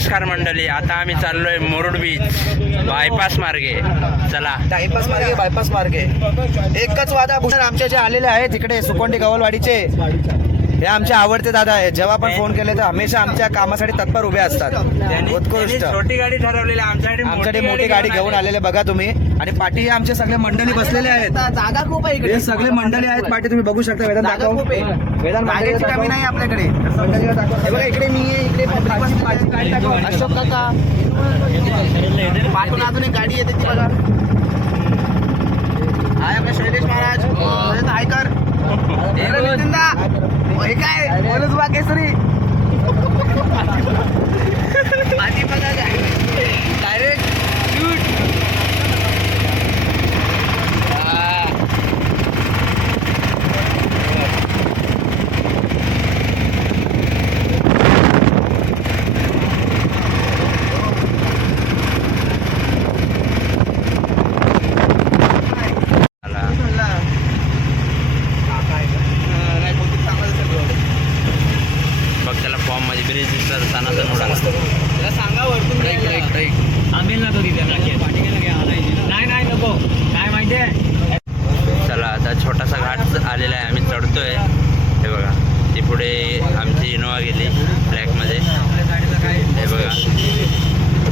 नमस्कार मंडळी, आता आम्ही चाललोय मुरुड बीच बायपास मार्गे. चला बायपास मार्गे एकच वादा भूषण आमचे जे आलेले आहेत तिकडे सुकोंडी गवलवाडीचे, हे आमचे आवडते दादा आहेत. जेव्हा पण फोन केले तर हमेशा आमच्या कामासाठी तत्पर उभे असतात. उत्कृष्ट. छोटी गाडी ठरवलेली, आमच्याकडे मोठी गाडी घेऊन आलेले बघा तुम्ही. आणि पाठी आमचे सगळे मंडळी बसलेले आहेत. जागा खूप आहे इकडे, हे सगळे मंडळी आहेत पाठी, तुम्ही बघू शकता. वेदांत दाखव. वेदांत जागेची कमी नाही आपल्याकडे. हे बघा इकडे मी आहे, इकडे अशोक काका पाठून अजून एक गाडी येते ती बघा. हाय आपले शैलेश महाराज, हायकर. हे काय बोलच बा केसरी पाठी बघा डायरेक्ट शूट. बघ त्याला फॉर्म मध्ये ब्रिज दिसला सनातन उडाला. त्याला सांगा वरतून आम्ही नको तिथे नाही नको काय माहितीये. चला आता छोटासा घाट आलेला आहे, आम्ही चढतोय. हे बघा ती पुढे आमची इनोवा गेली ब्लॅकमध्ये. हे बघा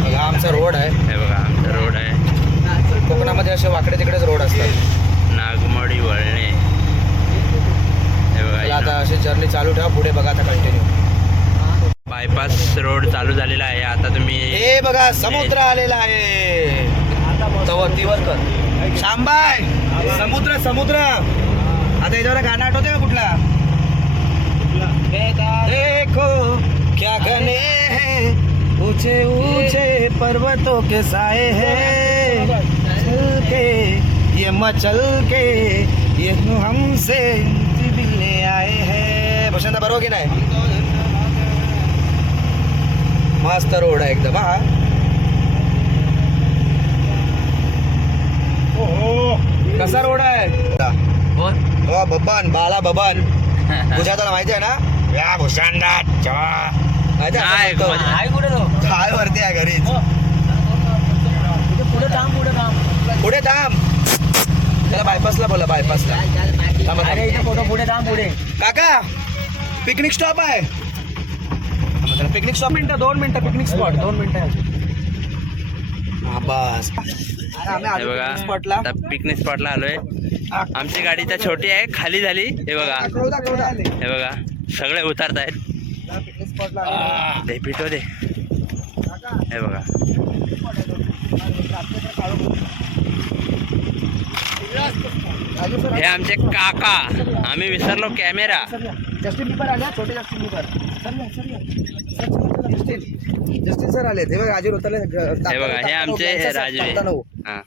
बघा आमचा रोड आहे. हे बघा आमचा रोड आहे. कोकणामध्ये असे वाकडे तिकडेच रोड असतात. नागमोडी वळणे. हे बघा आता इनोवा. अशी जर्नी चालू ठेवा, पुढे बघा आता कंटिन्यू. बायपास रोड चालू झालेला आहे. आता तुम्ही हे बघा समुद्र आलेला आहे. तीवर कर शांबाय समुद्र समुद्र. आता याच्यावर गाणं आठवते का कुठला? देखो क्या घने हैं ऊंचे ऊंचे पर्वतों के साए हैं, चल के ये मचल के ये हमसे मिलने आए हैं. प्रशांत बरोबर की नाही? मस्त रोड आहे एकदम. हा कसा रोड आहे? हो बबन, बाला बबन तुझ्या तुला माहिती आहे ना? या भूषणदास माहिती आहे? काय वरती आहे घरीच. पुढे थांब. त्याला बायपासला बोला, बायपासला. पुढे थांब पुढे. काका पिकनिक स्टॉप आहे. Picnic stop. 2 मिनिटं पिकनिक स्पॉट. 2 मिनिटं. बस हे बघा आता पिकनिक स्पॉटला आलोय. आमची गाडी तर छोटी आहे, खाली झाली. हे बघा हे बघा सगळे उतरत आहेत. पिटो दे. हे बघा हे आमचे काका. आम्ही विसरलो कॅमेरा. जस्टिन बिबर आल्या, छोटे जस्टिन बिबर. जस्टिन सर आले. ते बघा राजीव उतरले. हे बघा हे आमचे राजवे. हा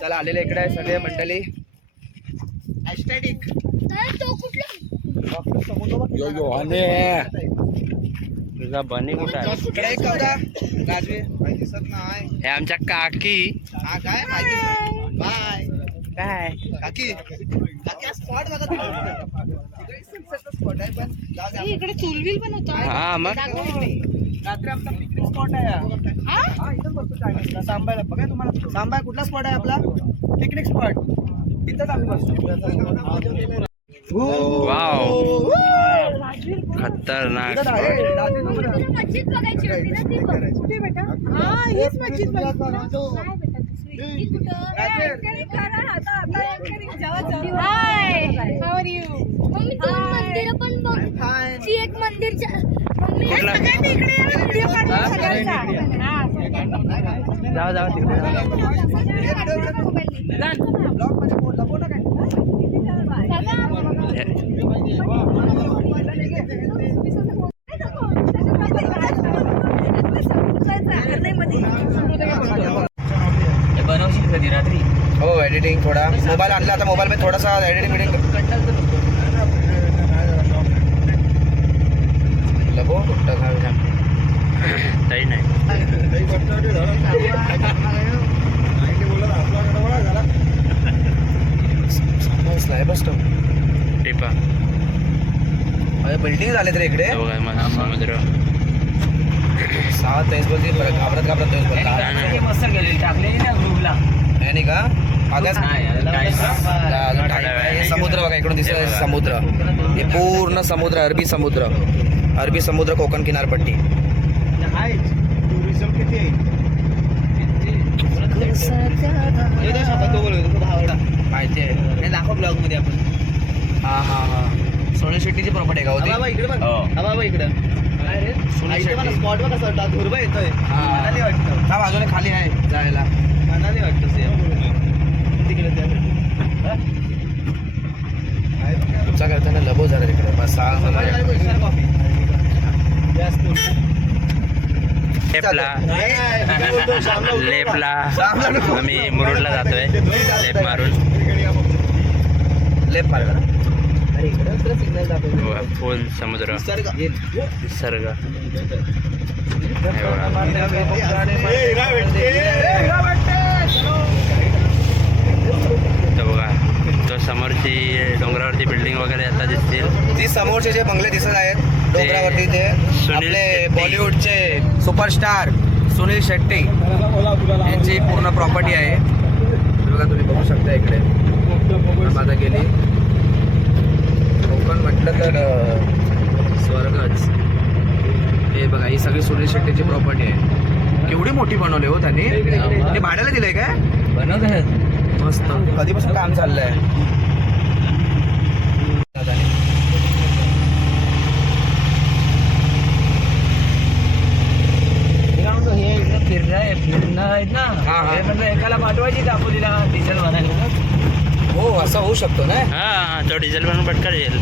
चला आलेले इकडे सगळे मंडळी. तुझा बनी कुठं आहे? इकडे एक होता राजवे. दिसत नाही. हे आमच्या काकी. हा काय माहिती. बाय काय काकी. काकी स्पॉट बघा. स्पॉट आहे पण इकडे चुलबिल पण होता. हा मग रात्री आमचा पिकनिक स्पॉट आहे. हा इथं बसतो चायनीजला. सांबायला बघा तुम्हाला. सांबाय कुठला स्पॉट आहे आपला? Picnic spot. इथंच आम्ही बसतो. वाव खतरनाक. मस्जिद बघायची होती ना ती बघ. कुठे बेटा? हा हीच मस्जिद बघायची. हाय हाऊ आर यू? मम्मी दोन मंदिर पण बघ. ती एक मंदिरच्या मम्मी सगळ्यांनी इकडे व्हिडिओ काढला सगळ्यांचा. जाऊ जाऊ तिकडे. बनवशील कधी रात्री? हो एडिटिंग थोडा मोबाईल आणला. आता मोबाईल मध्ये थोडासा एडिटिंग लगो काही नाही. टिपा बिल्डिंग झाले तर इकडे. बघा समुद्र. सावत तेच बोलते घाबरत घाबरत तेच बोलता हे मस्त गेले टाकले ना ग्रुपला है नाही का आगाच नाही अजून काहीच नाही. अजून काही नाही. हे समुद्र बघा इकडून दिसत समुद्र हे पूर्ण समुद्र अरबी समुद्र कोकण किनारपट्टी माहिती आहे दाखव ब्लॉग मध्ये आपण हा हा हा सोनल शेट्टीची प्रॉपर्टी आहे का होती हो. सोनल शेट्टी स्पॉट वर कसं वाटतं धुरबा येतोय मनाली वाटतं हा बाजूने खाली आहे जायला मनाली वाटतं तिकडे तुमचा करताना लबो जरा तिकडे बस लेपला आम्ही मुरुडला जातोय लेप मारून लेप मारला सिग्नल दाखवतो फुल समुद्र निसर्ग हे बघा. तो बघा तो समोरची डोंगरावरती बिल्डिंग वगैरे आता दिसतील. ती समोरचे जे बंगले दिसत आहेत डोंगरावरती ते सुनील आपले शेट्टी. बॉलिवूडचे सुपरस्टार सुनील शेट्टी यांची पूर्ण प्रॉपर्टी आहे. बघा तुम्ही बघू शकता इकडे आता गेली कोकण म्हटलं तर स्वर्गच. हे बघा ही सगळी सुनील शेट्टीची प्रॉपर्टी आहे. केवढी मोठी बनवली हो त्यांनी. ते भाड्याला दिलंय काय बनवत मस्त. कधीपासून काम चाललंय फिरणं आहेत ना हा, हा. हे म्हणजे एकाला पाठवायची दापोलीला डिझेल भरायला. हो असं होऊ शकतो ना. हा तो डिझेल बनवून पटकन येईल.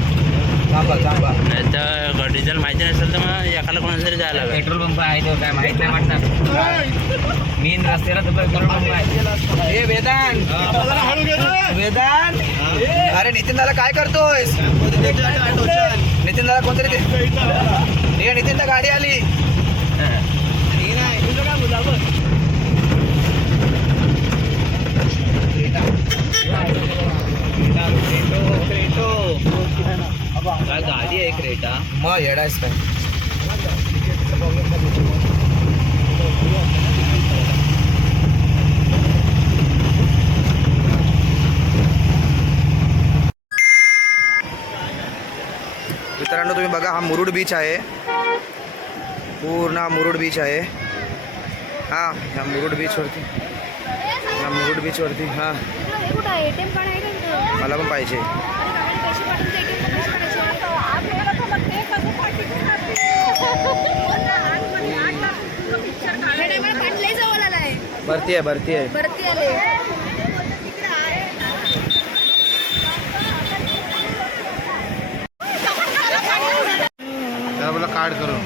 थांबा नाही तर डिझेल माहिती नसेल तर मग एकाला कोणाला तरी जायला लागेल. पेट्रोल पंप आहे तो काय माहित नाही वाटणार. मेन रस्त्याला तर पेट्रोल पंप आहे. हे वेदांत अरे नितीन दादा काय करतोय. नितीन दादा कोणतरी हे नितीन दा गाडी आली. काय गाडी आहे क्रेटा. मग येडायच काय. मित्रांनो तुम्ही बघा हा मुरुड बीच आहे. पूर्ण हा मुरुड बीच आहे. हा ह्या मुरुड बीचवरती हा कुठं ATM कार्ड आहे का? मला पण पाहिजे. पैसे पाठवून जवळ आलाय. भरती आहे भरती आले. मला कार्ड करून